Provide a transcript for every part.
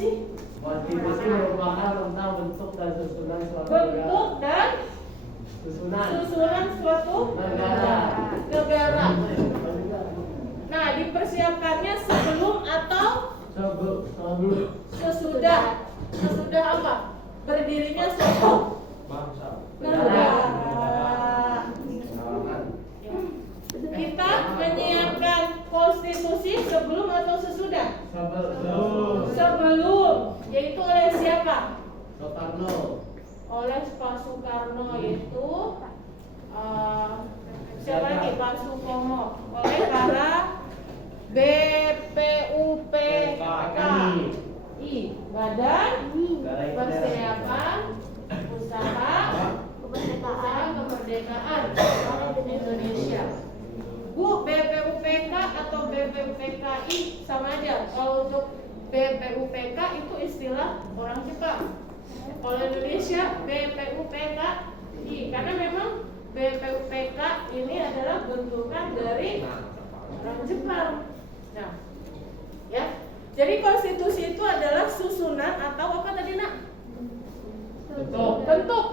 konstitusi? Konstitusi merupakan tentang bentuk dan susunan suatu Bentuk dan susunan suatu negara. Nah, dipersiapkannya sebelum atau sesudah? Sesudah apa? Berdirinya suatu negara. Kita menyiapkan konstitusi sebelum atau sesudah? Sebelum, yaitu oleh siapa? Soekarno. Oleh Pak Soekarno, yaitu siapa lagi? Pak Sukomo. Oleh para BPUPKI, Badan Persiapan Usaha Kemerdekaan Indonesia. Bu, BPUPK atau BPUPKI sama aja. Kalau untuk BPUPK itu istilah orang Jepang. Kalau Indonesia BPUPKI, karena memang BPUPK ini adalah bentukan dari orang Jepang. Nah, ya. Jadi konstitusi itu adalah susunan atau apa tadi, Nak? Bentuk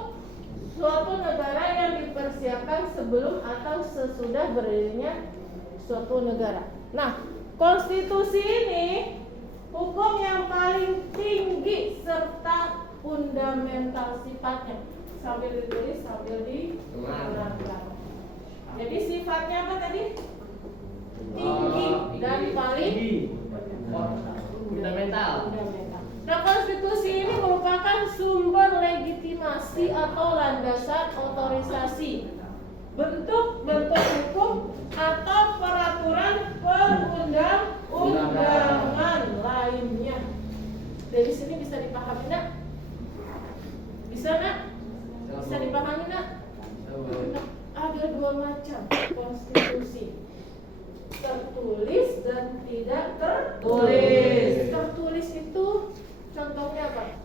suatu negara yang dipersiapkan sebelum atau sesudah berdirinya suatu negara. Nah, konstitusi ini hukum yang paling tinggi serta fundamental sifatnya. Sambil ditulis, sambil diulang-ulang. Jadi sifatnya apa tadi? Tinggi dan paling fundamental. Nah, konstitusi ini merupakan sumber legitimasi atau landasan otorisasi bentuk-bentuk hukum atau peraturan perundang-undangan lainnya. Dari sini bisa dipahami, Nak? Bisa, Nak? Bisa dipahami, Nak? Ada dua macam konstitusi, tertulis dan tidak tertulis. Tertulis itu contohnya apa?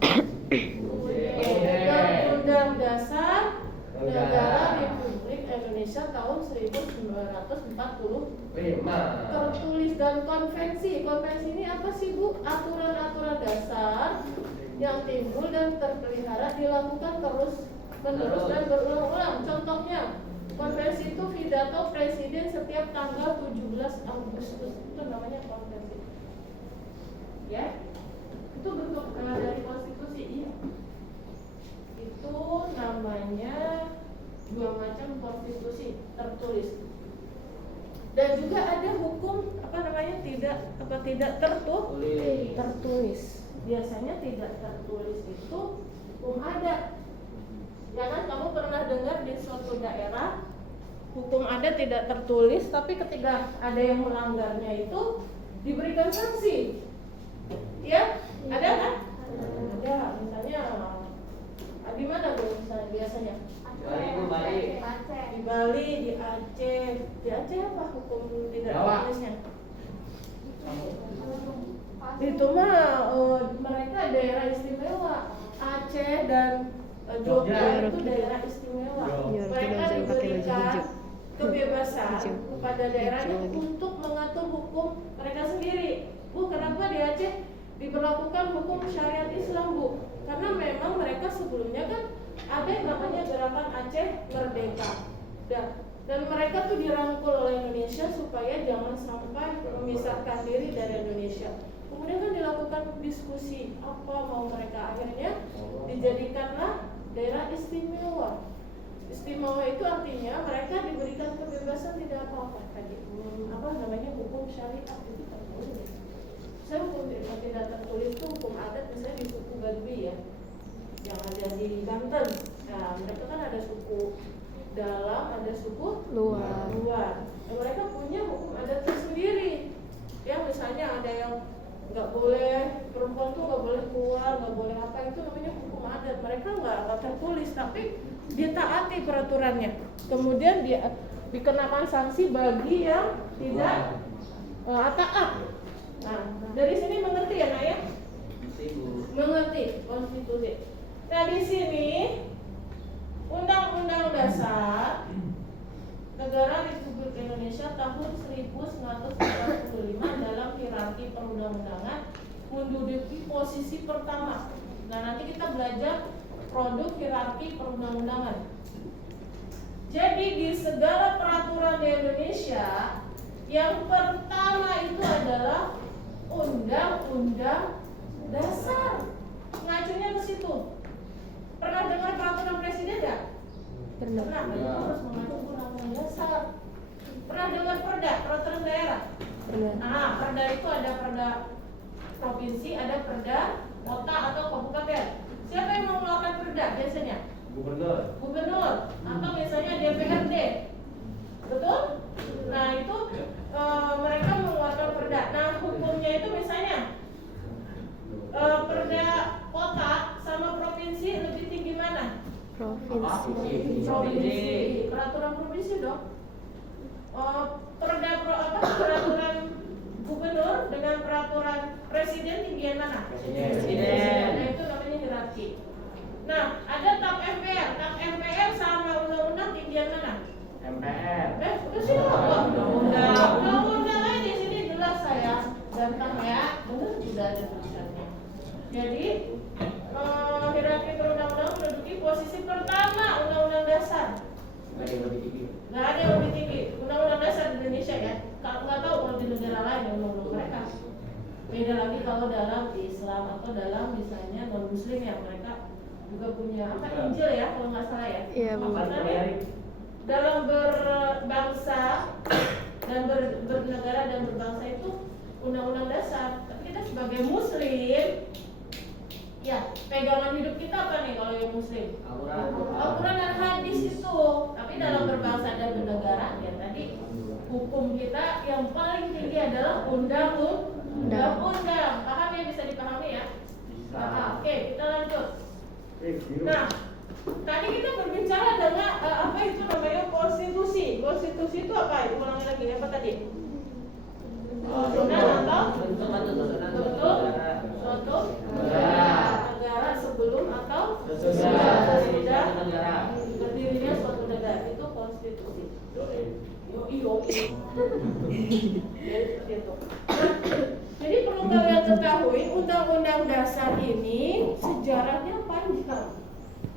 Undang-Undang Dasar Negara Republik Indonesia tahun 1945. Tertulis dan konvensi. Konvensi ini apa sih, Bu? Aturan-aturan dasar yang timbul dan terpelihara dilakukan terus-menerus dan berulang-ulang. Contohnya, konvensi itu pidato presiden setiap tanggal 17 Agustus. Itu namanya konvensi. Ya? Itu bentuk dari konstitusi. Iya. Itu namanya dua macam konstitusi tertulis. Dan juga ada hukum tidak tertulis. Biasanya tidak tertulis itu hukum adat. Ya kan, kamu pernah dengar di suatu daerah hukum adat tidak tertulis, tapi ketika ada yang melanggarnya itu diberikan sanksi. Ya, ada kan? Ada. Misalnya di mana, Bu? Misalnya biasanya di Bali, di Aceh. Di Aceh apa hukum tidak tertulisnya? Itu mah mereka daerah istimewa. Aceh dan Jogja itu daerah istimewa. Mereka diberikan kebebasan kepada daerahnya untuk mengatur hukum mereka sendiri. Bu, kenapa di Aceh diberlakukan hukum syariat Islam, Bu? Karena memang mereka sebelumnya kan ada yang namanya gerakan Aceh Merdeka. Dan mereka tuh dirangkul oleh Indonesia supaya jangan sampai memisahkan diri dari Indonesia. Kemudian kan dilakukan diskusi apa mau mereka, akhirnya dijadikanlah daerah istimewa. Istimewa itu artinya mereka diberikan kebebasan tidak apa-apa tadi. Hukum syariat itu tertulis. Saya hukum tidak tertulis itu hukum adat, misalnya di suku Baduy ya, yang ada di Banten. Nah, mereka kan ada suku dalam, ada suku luar. Dan mereka punya hukum adat tersendiri. Ya, misalnya ada yang nggak boleh, perempuan tuh nggak boleh keluar, nggak boleh apa, itu namanya hukum adat. Mereka nggak tertulis, tapi ditaati peraturannya. Kemudian dia dikenakan sanksi bagi yang tidak taat. Nah, dari sini mengerti ya, Nak ya? Mengerti konstitusi. Nah, di sini Undang-Undang Dasar Negara Republik Indonesia tahun 1945 dalam hierarki perundang-undangan menduduki posisi pertama. Nah, nanti kita belajar produk hierarki perundang-undangan. Jadi di segala peraturan di Indonesia, yang pertama itu adalah Undang-Undang Dasar. Ngacunya ke situ. Pernah dengar peraturan presiden nggak? Pernah. Itu harus mengacu Undang-Undang Dasar. Pernah dengar perda, peraturan daerah? Pernah. Nah, perda itu ada perda provinsi, ada perda kota atau kabupaten. Siapa yang mengeluarkan perda biasanya? Gubernur atau misalnya DPRD. Betul? Nah, itu mereka mengeluarkan perda. Nah, hukumnya itu misalnya perda kota sama provinsi lebih tinggi mana? Provinsi. Peraturan provinsi dong. Peraturan gubernur dengan peraturan presiden tinggian mana? Presiden. Nah, itu namanya hierarki. Nah, ada TAP MPR. TAP MPR sama undang-undang tinggian mana? MPR. Udah sih undang-undang. Undang-undang aja di sini jelas saya. Gampang ya. Benar sudah ada tulisannya. Jadi hierarki perundang-undangan menduduki posisi pertama Undang-Undang Dasar. Nggak ada yang lebih tinggi. Nggak ada yang lebih tinggi. Undang-Undang Dasar di Indonesia ya. Nggak tahu kalau di negara lain undang-undang mereka. Beda lagi kalau dalam Islam atau dalam misalnya non-Muslim yang mereka juga punya apa Injil ya kalau nggak salah ya. Iya, Bu. Dalam berbangsa dan bernegara dan berbangsa itu Undang-Undang Dasar. Tapi kita sebagai Muslim, ya pegangan hidup kita apa nih kalau yang Muslim? Al-Quran dan hadis itu. Tapi dalam berbangsa dan bernegara ya tadi hukum kita yang paling tinggi adalah undang-undang. Paham ya, bisa dipahami ya? Oke, kita lanjut. Nah, tadi kita berbicara dengan apa itu namanya konstitusi. Konstitusi itu apa? Ulangi lagi apa tadi? Susunan atau bentuk suatu negara sebelum atau sesudah berdirinya suatu negara, itu konstitusi. Jadi perlu kalian ketahui Undang-Undang Dasar ini sejarahnya panjang.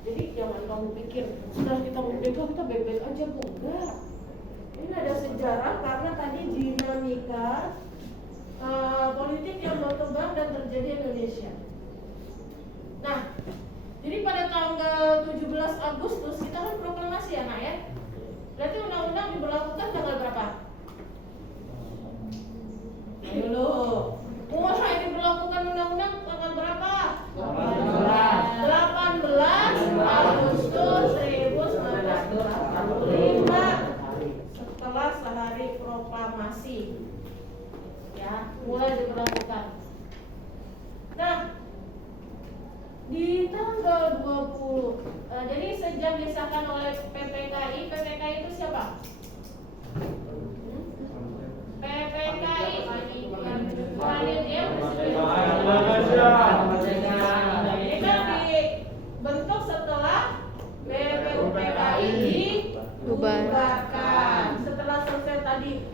Jadi jangan kamu pikir setelah kita merdeka kita baik-baik aja, Bu. Enggak. Ini ada sejarah karena tadi dinamika politik yang berkembang dan terjadi di Indonesia. Nah, jadi pada tanggal 17 Agustus kita kan proklamasi ya, Nak ya. Berarti undang-undang diberlakukan tanggal berapa? Ayo lo. Masa ini diberlakukan undang-undang tanggal berapa? 18 Agustus 1945. Setelah sehari proklamasi. Ya, mulai diberlakukan. Nah, di tanggal 20 jadi sejak disahkan oleh PPKI itu siapa? PPKI Hadir ya ini kan dibentuk setelah BPUPKI dibubarkan. Setelah selesai tadi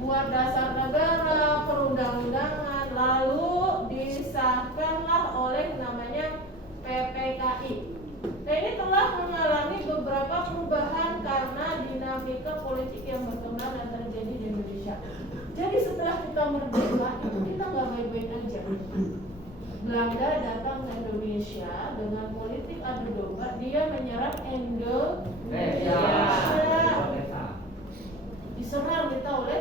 buat dasar negara, perundang-undangan, lalu disahkanlah oleh namanya PPKI. Nah, ini telah mengalami beberapa perubahan karena dinamika politik yang berkembang dan terjadi di Indonesia. Jadi setelah kita merdeka itu kita nggak baik-baik aja. Belanda datang ke Indonesia dengan politik adu domba, dia menyerang Indonesia. Diserang kita oleh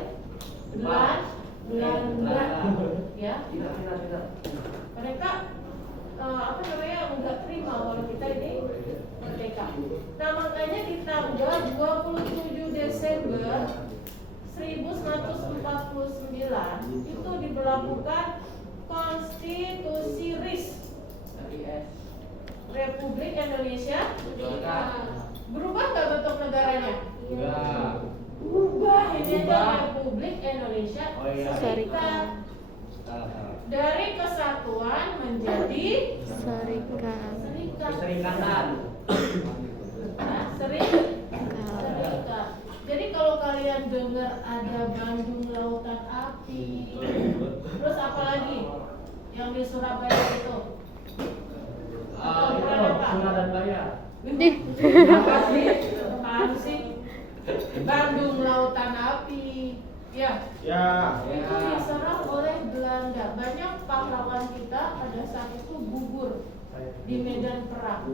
Belanda, ya. Mereka nggak terima kalau kita ini merdeka. Nah, makanya di tanggal 27 Desember 1949 itu diberlakukan Konstitusi RIS, Republik Indonesia. Berubah nggak bentuk negaranya? Berubah, ini aja Republik Indonesia Serikat. Dari kesatuan menjadi serikat. Serikat. Jadi kalau kalian dengar ada Bandung Lautan Api, terus apa lagi? Yang di Surabaya itu. Itu Surabaya. Apa sih? Apaan sih? Bandung Lautan Api. Ya. Itu diserang oleh Belanda. Banyak pahlawan kita pada saat itu gugur di medan perang.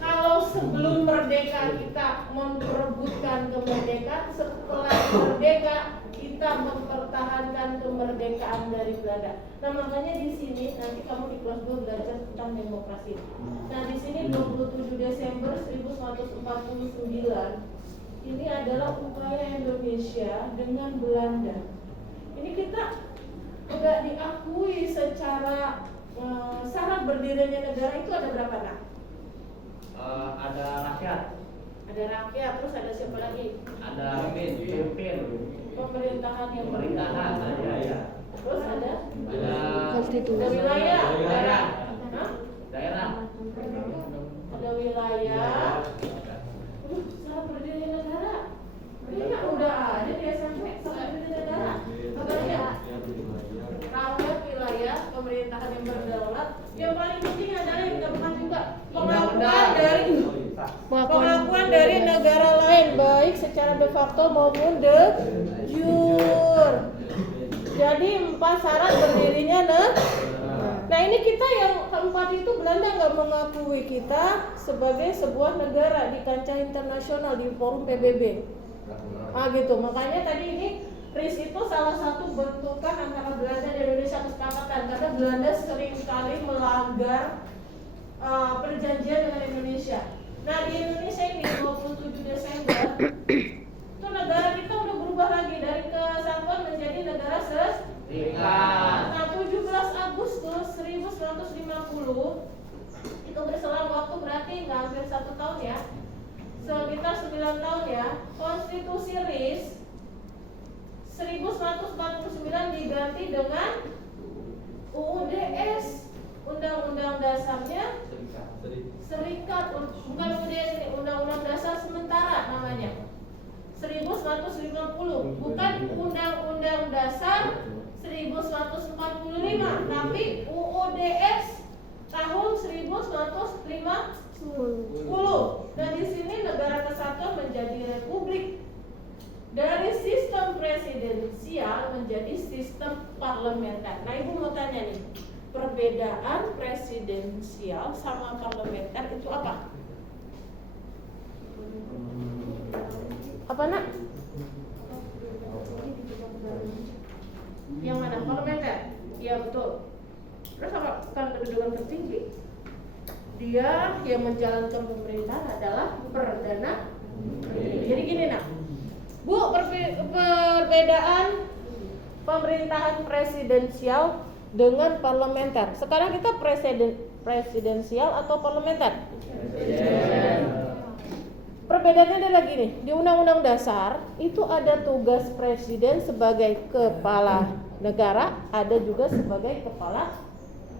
Kalau sebelum merdeka kita memperebutkan kemerdekaan, setelah merdeka kita mempertahankan kemerdekaan dari Belanda. Nah, makanya di sini nanti kamu di kelas 2 belajar tentang demokrasi. Nah, di sini 27 Desember 1949 ini adalah upaya Indonesia dengan Belanda. Ini kita udah diakui secara syarat berdirinya negara itu ada berapa, Nak? Ada rakyat. Ada rakyat, terus ada siapa lagi? Ada pemimpin. Pemerintahan yang Pemerintahan. Ya. Terus ada konstitusi. ada wilayah. Daerah. Hah? Daerah. Ada wilayah. Syarat berdirinya negara. Ini udah ada di SMP syarat berdirinya negara. Apa aja? Rakyat, wilayah, pemerintahan yang berdaulat. Yang paling penting adalah yang keempat juga pengakuan dari negara lain, baik secara de facto maupun de jure. Jadi 4 syarat berdirinya Nah, ini kita yang keempat itu Belanda nggak mengakui kita sebagai sebuah negara di kancah internasional di forum PBB. Gitu. Makanya tadi ini RIS itu salah satu bentukan antara Belanda dan Indonesia kesepakatan, karena Belanda sering kali melanggar perjanjian dengan Indonesia. Nah, di Indonesia ini 27 Desember itu negara kita udah berubah lagi dari kesatuan menjadi negara Serikat. Nah, 17 Agustus 1950 itu berselang waktu berarti nggak hampir 1 tahun ya, sekitar 9 tahun ya. Konstitusi RIS 1949 diganti dengan UUDS, Undang-Undang Dasarnya Serikat, bukan UUDS ini, Undang-Undang Dasar Sementara namanya. 1950, bukan Undang-Undang Dasar 1945, tapi UUDS tahun 1950. Dan di sini negara kesatuan menjadi republik. Dari sistem presidensial menjadi sistem parlementer. Nah, Ibu mau tanya nih, perbedaan presidensial sama parlementer itu apa? Apa, Nak? Yang mana? Parlementer? Iya, betul. Terus apa? Bukan kedudukan tertinggi. Dia yang menjalankan pemerintahan adalah perdana menteri. Jadi gini, Nak. Bu, perbedaan pemerintahan presidensial dengan parlementer. Sekarang kita presidensial atau parlementer? Perbedaannya adalah gini, di Undang-Undang Dasar itu ada tugas presiden sebagai kepala negara, ada juga sebagai kepala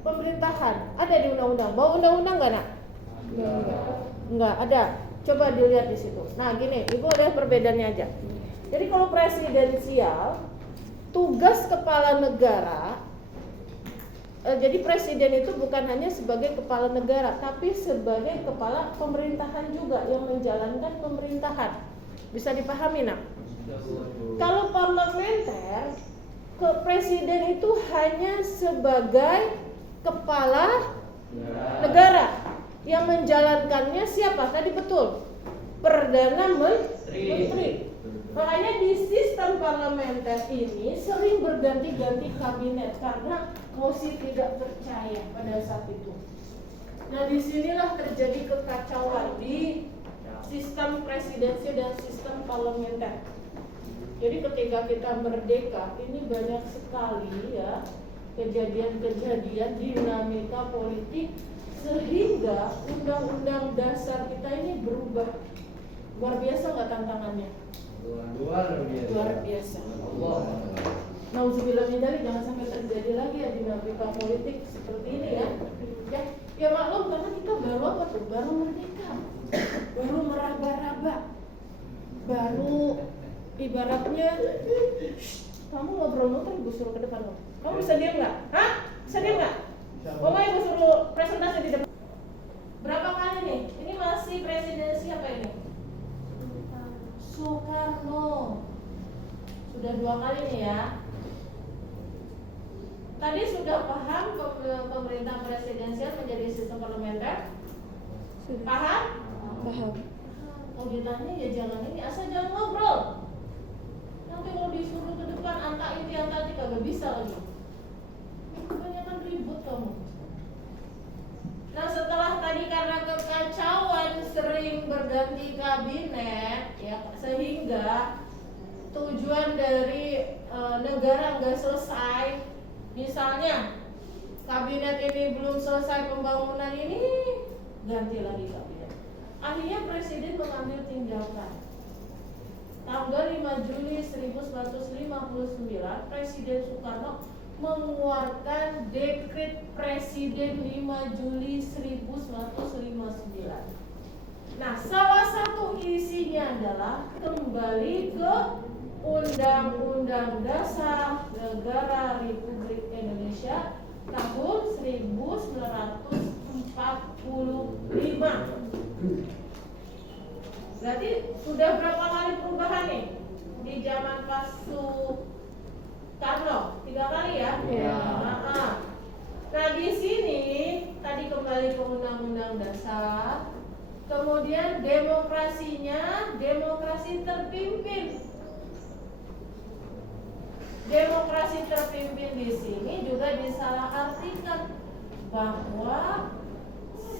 pemerintahan. Ada di undang-undang. Bawa undang-undang nggak, Nak? Nggak ada. Coba dilihat di situ. Nah, gini, Ibu lihat perbedaannya aja. Jadi kalau presidensial, tugas kepala negara, jadi presiden itu bukan hanya sebagai kepala negara, tapi sebagai kepala pemerintahan juga yang menjalankan pemerintahan. Bisa dipahami, Nak? Kalau parlementer, presiden itu hanya sebagai kepala negara. Yang menjalankannya siapa? Tadi betul, Perdana Menteri. Makanya di sistem parlementer ini sering berganti-ganti kabinet karena mosi tidak percaya pada saat itu. Nah, disinilah terjadi kekacauan di sistem presidensi dan sistem parlementer. Jadi ketika kita merdeka, ini banyak sekali ya kejadian-kejadian dinamika politik sehingga undang-undang dasar kita ini berubah. Luar biasa nggak tantangannya? Luar biasa. Nauzubillah min dzalik, jangan sampai terjadi lagi ya dinamika politik seperti ini ya. Ya maklum, karena kita baru apa tuh? Baru merdeka, baru meraba-raba, baru ibaratnya kamu ngobrol muter, Ibu suruh ke depan. Kamu bisa diam nggak? Hah? Bisa diem nggak? Pokoknya ibu suruh presentasi di depan. Berapa kali nih? Ini masih presidensi apa ini? Soekarno. Sudah 2 kali nih ya. Tadi sudah paham pemerintah presidensial menjadi sistem parlementer? Sudah. Paham? Paham. Kalau ditanya ya jangan ini, asal jangan ngobrol. Nanti kalau disuruh ke depan anta ini kagak bisa lagi. Kebanyakan ribut kamu. Nah setelah tadi karena kekacauan sering berganti kabinet ya, sehingga tujuan dari negara nggak selesai. Misalnya kabinet ini belum selesai pembangunan ini, ganti lagi kabinet. Akhirnya presiden mengambil tindakan. Tanggal 5 Juli 1959 Presiden Soekarno mengeluarkan dekret Presiden 5 Juli 1959. Nah, salah satu isinya adalah kembali ke Undang-Undang Dasar Negara Republik Indonesia tahun 1945. Berarti sudah berapa kali perubahan nih di zaman Pak Soekarno? 3 kali ya? Iya. Nah di sini tadi kembali ke Undang-Undang Dasar, kemudian demokrasinya demokrasi terpimpin. Demokrasi terpimpin di sini juga disalahartikan bahwa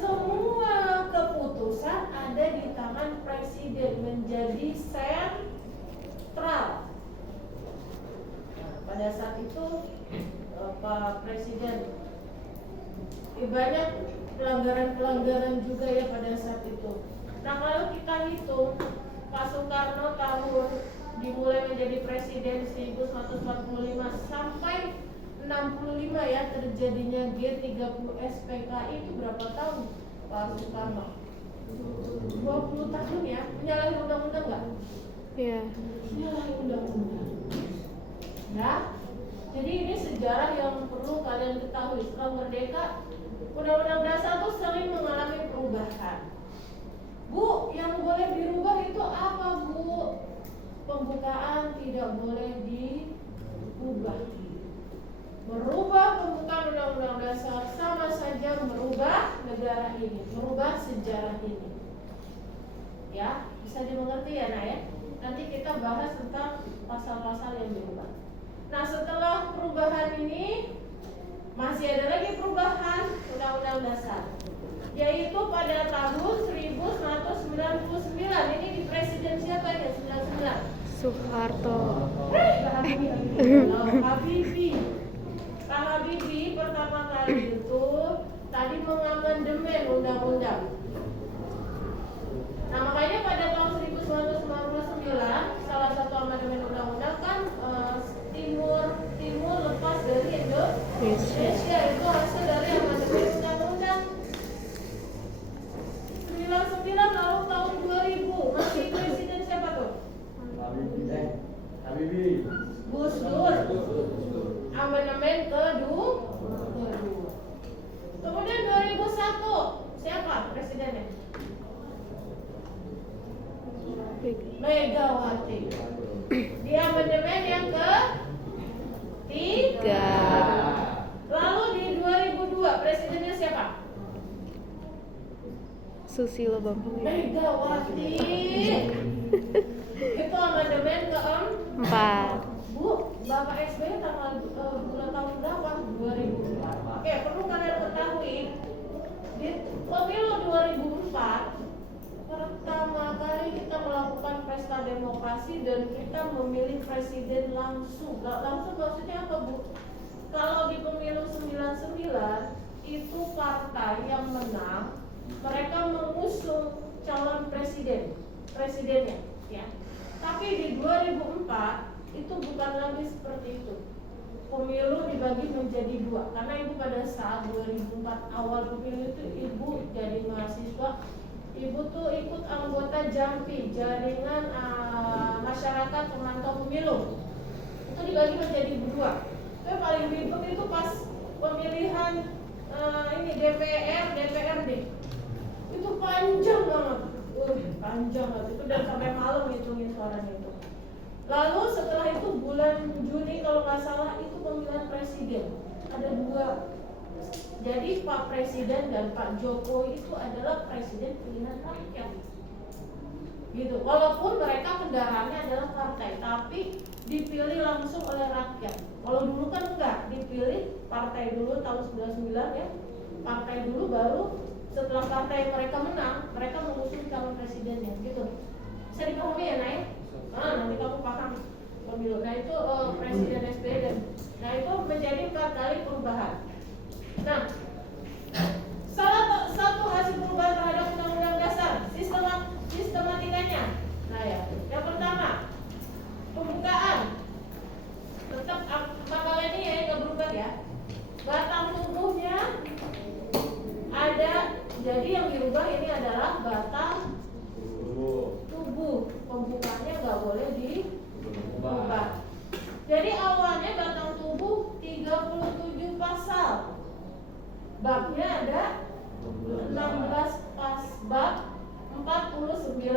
semua keputusan ada di tangan presiden, menjadi sentral. Nah, pada saat itu Pak Presiden banyak pelanggaran juga ya pada saat itu. Nah kalau kita hitung Pak Soekarno tahun dimulai menjadi presiden 1945 sampai 65 ya terjadinya G30 SPKI itu berapa tahun Pak Soekarno? 20 tahun ya. Menyalahi undang-undang nggak? Iya. Menyalahi undang-undang. Ya. Jadi ini sejarah yang perlu kalian ketahui. Setelah merdeka, Undang-Undang Dasar itu sering mengalami perubahan. Bu, yang boleh dirubah itu apa, Bu? Pembukaan tidak boleh diubah. Merubah pembukaan Undang-Undang Dasar sama saja merubah negara ini, merubah sejarah ini. Ya, bisa dimengerti ya, Nak ya? Nanti kita bahas tentang pasal-pasal yang dirubah. Nah, setelah perubahan ini masih ada lagi perubahan Undang-Undang Dasar, yaitu pada tahun 1999. Ini di presiden siapa ya? 99. Soeharto. Habibie. Pak Habibie pertama kali itu tadi mengamandemen undang-undang. Nah makanya pada tahun 1999 salah satu amandemen undang-undang kan Timur lepas dari Indonesia, itu hasil dari amandemen undang-undang 99. Lalu tahun 2000 masih presiden siapa tuh? Habibie. Gus Dur. Amandemen kedua. Kemudian 2001 siapa presidennya? Megawati. Di amandemen yang ketiga. Lalu di 2002 presidennya siapa? Susilo Bambang Megawati. Itu amandemen keempat. Bu, Bapak SBY tanggal bulan tahun berapa? 2004. Oke, perlu kalian ketahui di pemilu 2004 pertama kali kita melakukan pesta demokrasi dan kita memilih presiden langsung. Langsung maksudnya apa, Bu? Kalau di pemilu 99 itu partai yang menang, mereka mengusung calon presidennya, ya. Tapi di 2004 itu bukan lagi seperti itu. Pemilu dibagi menjadi 2 karena ibu pada saat 2004 awal pemilu itu ibu jadi mahasiswa. Ibu tuh ikut anggota JAMPI, Jaringan Masyarakat Pemantau Pemilu. Itu dibagi menjadi 2. Yang paling ribet itu pas pemilihan ini DPR, DPRD. Itu panjang banget. Panjang banget itu, dan sampai malam ngitungin suaranya itu. Lalu setelah itu bulan Juni kalau nggak salah itu pemilihan presiden. Ada dua. Jadi Pak Presiden dan Pak Jokowi itu adalah presiden pilihan rakyat. Gitu. Walaupun mereka kendaraannya adalah partai, tapi dipilih langsung oleh rakyat. Kalau dulu kan enggak, dipilih partai dulu tahun 99 ya. Partai dulu, baru setelah partai mereka menang, mereka mengusung calon presidennya gitu. Bisa dipahami ya, Nay? Nanti kamu paham pemilu. Nah itu presiden SBY dan nah itu menjadi 4 kali perubahan. Nah, salah satu hasil perubahan terhadap Undang-Undang Dasar sistematikanya. Nah ya, yang pertama pembukaan. Tetap makalah ini ya nggak berubah ya. Batang tubuhnya ada, jadi yang dirubah ini adalah batang tubuh. Pembukanya nggak boleh diubah. Jadi awalnya batang tubuh 37 pasal. Babnya ada 16 bab, 49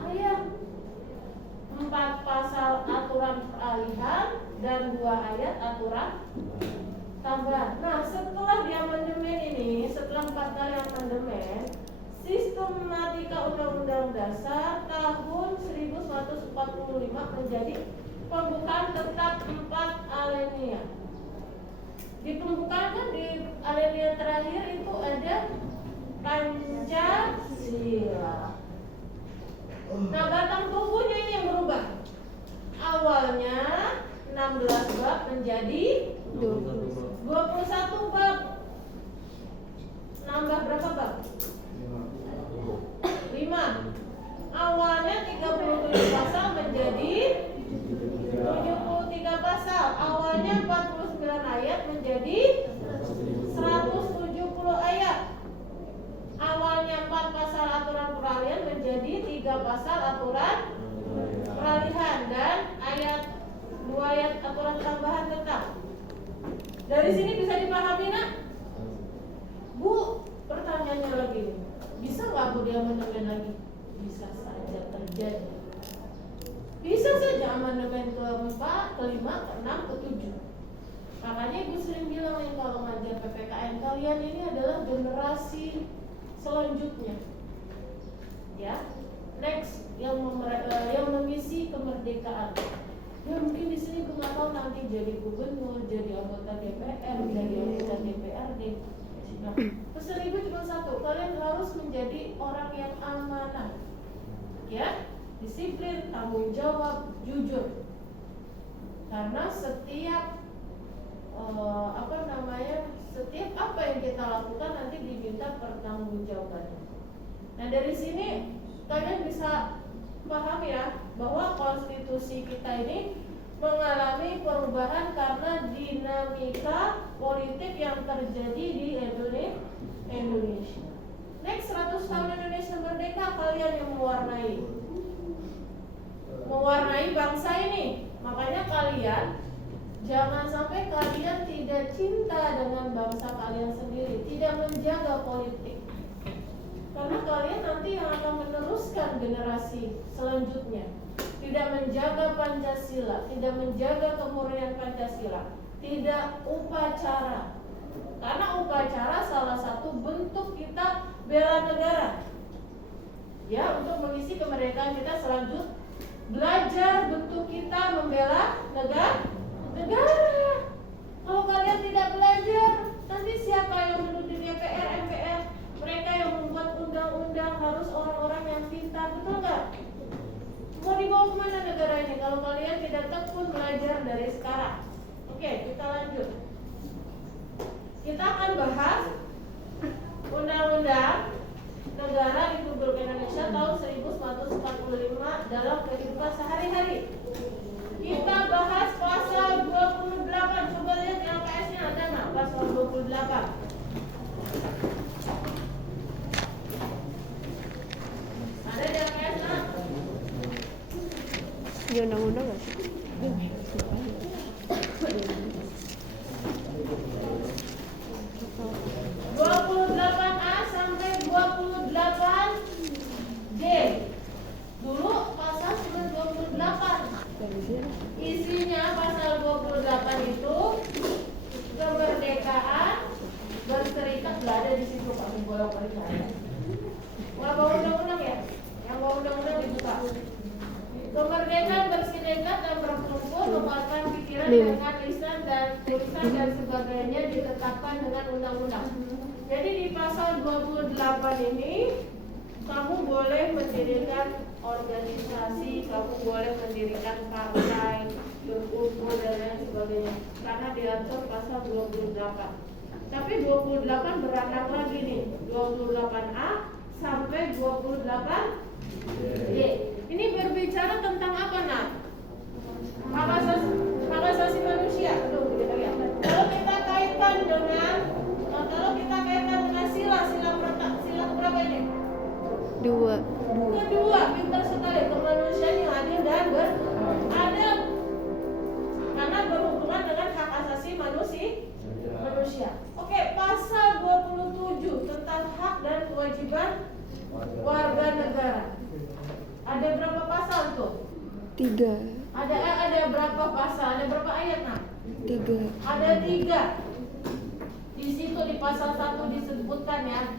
ayat, 4 pasal aturan peralihan dan 2 ayat aturan tambahan. Nah, setelah diamandemen ini, setelah 4 kali amandemen, sistematika Undang-Undang Dasar tahun 1945 menjadi pembukaan tetap 4 alinea. Di pembukaan kan di alinea terakhir itu ada Pancasila. Nah, batang tubuhnya ini yang berubah. Awalnya 16 bab menjadi 21 bab. Nambah berapa bab? 5. Awalnya 37 pasal menjadi 73 pasal. Awalnya 49 ayat menjadi 170 ayat. Awalnya 4 pasal aturan peralihan menjadi 3 pasal aturan peralihan dan 2 ayat aturan tambahan tetap. Dari sini bisa dipahami nak? Bu, pertanyaannya lagi, bisa nggak Bu diamandemen lagi? Bisa saja terjadi. Bisa saja amandemen ke-4, ke-5, ke-6, ke-7. Makanya Ibu sering bilang yang kalau ngajar PPKN, kalian ini adalah generasi selanjutnya. Ya, next yang mengisi kemerdekaan. Ya mungkin di sini Ibu nggak tahu nanti jadi gubernur, jadi anggota DPR, jadi anggota DPRD. Nah, pesan Ibu cuma satu, kalian harus menjadi orang yang amanah. Ya, disiplin, tanggung jawab, jujur. Karena setiap setiap apa yang kita lakukan nanti diminta pertanggungjawabannya. Nah, dari sini kalian bisa paham ya bahwa konstitusi kita ini mengalami perubahan karena dinamika politik yang terjadi di Indonesia. Next 100 tahun Indonesia merdeka, kalian yang mewarnai bangsa ini. Makanya kalian jangan sampai kalian tidak cinta dengan bangsa kalian sendiri, tidak menjaga politik. Karena kalian nanti yang akan meneruskan generasi selanjutnya. Tidak menjaga Pancasila, tidak menjaga kemurnian Pancasila, tidak upacara. Karena upacara salah satu bentuk kita bela negara. Ya, untuk mengisi kemerdekaan kita selanjutnya. Belajar bentuk kita membela negara. Kalau kalian tidak belajar, nanti siapa yang duduk di DPR, MPR? Mereka yang membuat undang-undang harus orang-orang yang pintar, betul nggak? Mau dibawa kemana negara ini kalau kalian tidak tekun belajar dari sekarang? Oke, kita lanjut. Kita akan bahas Undang-Undang Negara Republik Indonesia tahun 1945 dalam kehidupan sehari-hari. Kita bahas pasal 28. Coba lihat di LPS-nya ada nggak pasal 28? Ada di LPS nggak? Di undang-undang nggak sih? urusan dan sebagainya ditetapkan dengan undang-undang. Jadi di pasal 28 ini kamu boleh mendirikan organisasi, kamu boleh mendirikan partai, berkumpul dan lain sebagainya karena diatur pasal 28. Tapi 28 beranang lagi nih, 28A sampai 28D. Ini berbicara tentang apa, Nak? Hak asasi manusia. Kalau kita kaitkan dengan sila berapa ini? Dua. Kedua, pintar sekali, kemanusiaan yang adil dan beradab. Karena berhubungan dengan hak asasi manusia. Oke, pasal 27 tentang hak dan kewajiban warga negara. Ada berapa pasal tuh? 3. Ada berapa pasal? Ada berapa ayat, Nak? 3. Ada 3. Di situ di pasal 1 disebutkan ya,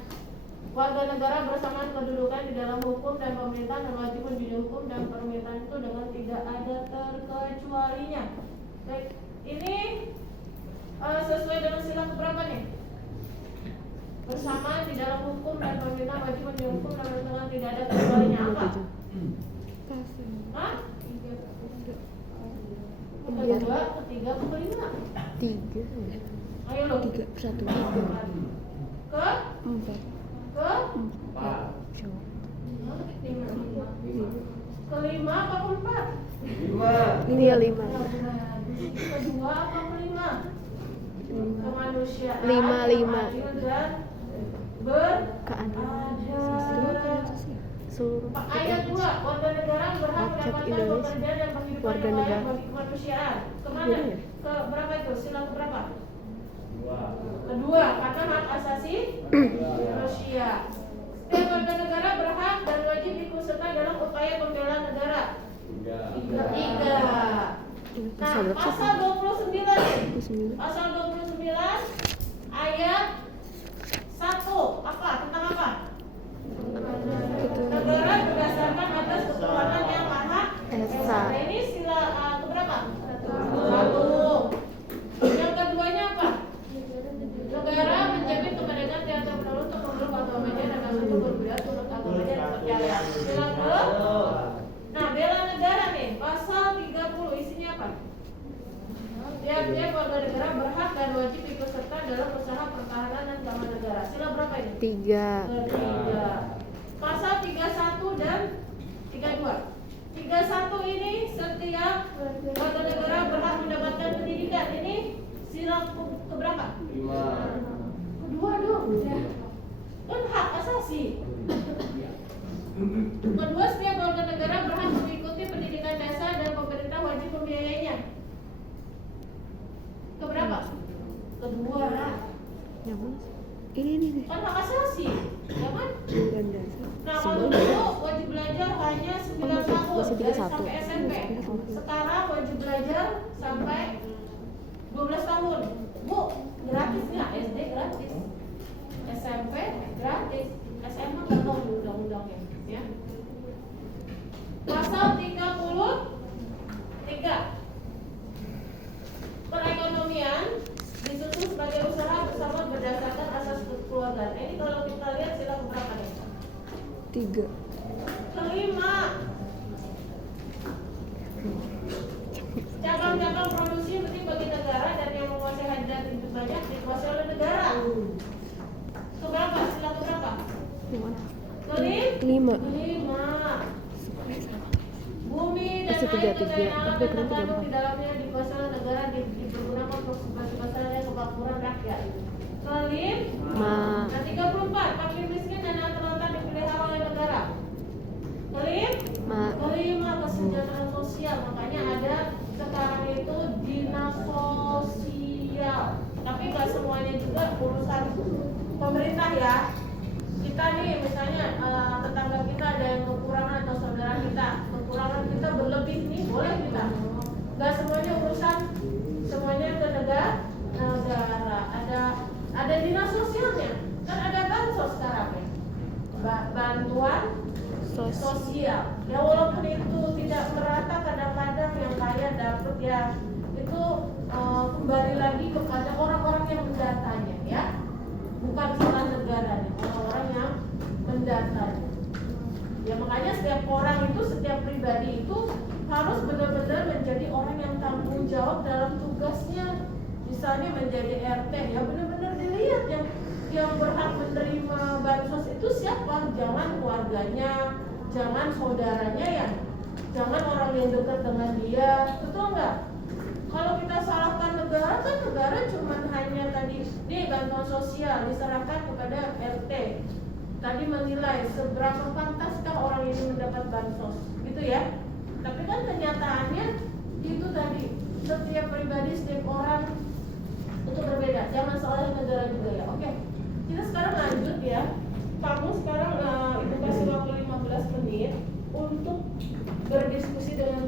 warga negara bersamaan kedudukan di dalam hukum dan pemerintahan dan wajib menjadi hukum dan pemerintahan itu dengan tidak ada terkecualinya. Baik, ini sesuai dengan sila keberapa nih? Bersamaan di dalam hukum dan pemerintahan wajib menjadi hukum dan pemerintahan tidak ada terkecualinya apa? Hah? Kedua, ketiga, kelima. 3. Ayo lo. 3 per 1. 3. Ke? 4. Ke? 4. Kelima apa keempat? 5. Kedua apa kelima? Kemanusiaan. 5. Adil dan Keadilan sosial. Seluruh Ayat 2, warga negara berhak Rakyat mendapatkan Indonesia. pekerjaan dan penghidupan Warga yang layak negara. bagi kemanusiaan. Kemana? Iya, iya. Ke berapa itu? Sila keberapa? Kedua, karena hak asasi manusia. Setiap warga negara berhak dan wajib ikut serta dalam upaya pembelaan negara. 3. Nah, pasal 29 nih. 29. Pasal 29 ayat 1. Apa? Tentang apa? Negara berdasarkan atas ketuhanan yang maha esa. Nah, ini sila keberapa? 1. Yang keduanya apa? Negara menjamin kemerdekaan di antara penduduk untuk memeluk agamanya dan untuk berbudaya turut agamanya dan percaya. Sila ke? Nah, bela negara nih, pasal 30 isinya apa? Tiap-tiap warga negara berhak dan wajib ikut serta dalam usaha pertahanan dan keamanan negara. Sila berapa ini? 3. Ketiga. Pasal 31 dan 32. 31 ini setiap warga negara berhak mendapatkan pendidikan. Ini sila keberapa? 5. Kedua dong. Ya. Kan hak asasi. Kedua, setiap warga negara berhak mengikuti pendidikan dasar dan pemerintah wajib membiayainya. Keberapa? Kedua. Yang mana? Ini. Kan hak asasi, ya kan? Bukan dasar. Nah, kalau dulu wajib belajar hanya 9 tahun masih dari 31. sampai SMP. Sekarang wajib belajar sampai 12 tahun. Bu, gratis nggak? SD gratis, SMP gratis, SMA nggak tahu di undang-undangnya. Ya. Pasal 33. Perekonomian disusun sebagai usaha bersama berdasarkan asas kekeluargaan. Ini kalau kita lihat sila keberapa nih? 3. Kelima, cabang-cabang produksi penting bagi negara dan yang menguasai hadirat hidup banyak dikuasai oleh negara. Keberapa? Sila keberapa? Yang mana? Kelima. 5. Bumi dan Masih air 33. kekayaan alam dan Keren, terkandung 34. di dalamnya dikuasai oleh negara dipergunakan untuk sebagai masalah kemakmuran rakyat. Kelima. Nah, 34, fakir miskin dan yang terlantar dipelihara oleh negara. Kelima, kesejahteraan sosial. Makanya ada sekarang itu dinas sosial. Tapi nggak semuanya juga urusan pemerintah ya. Kita nih misalnya tetangga kita ada yang kekurangan atau saudara kita kekurangan kita berlebih nih, boleh kita. Nggak semuanya urusan, semuanya ke negara. Ada dinas sosialnya. Kan ada bansos sekarang ya. Bantuan sosial. Ya walaupun itu tidak merata, kadang-kadang yang kaya dapat ya. Itu kembali lagi tanggung jawab dalam tugasnya. Misalnya menjadi RT, ya benar-benar dilihat yang berhak menerima bansos itu siapa? Jangan keluarganya, jangan saudaranya ya, jangan orang yang dekat dengan dia, betul nggak? Kalau kita salahkan negara, kan negara cuma hanya tadi nih bantuan sosial diserahkan kepada RT. Tadi menilai seberapa pantaskah orang ini mendapat bansos, gitu ya. Tapi kan kenyataannya itu tadi setiap pribadi, setiap orang itu berbeda. Jangan salahkan negara juga ya. Oke, kita sekarang lanjut ya. Kamu sekarang ibu kasih waktu 15 menit untuk berdiskusi dengan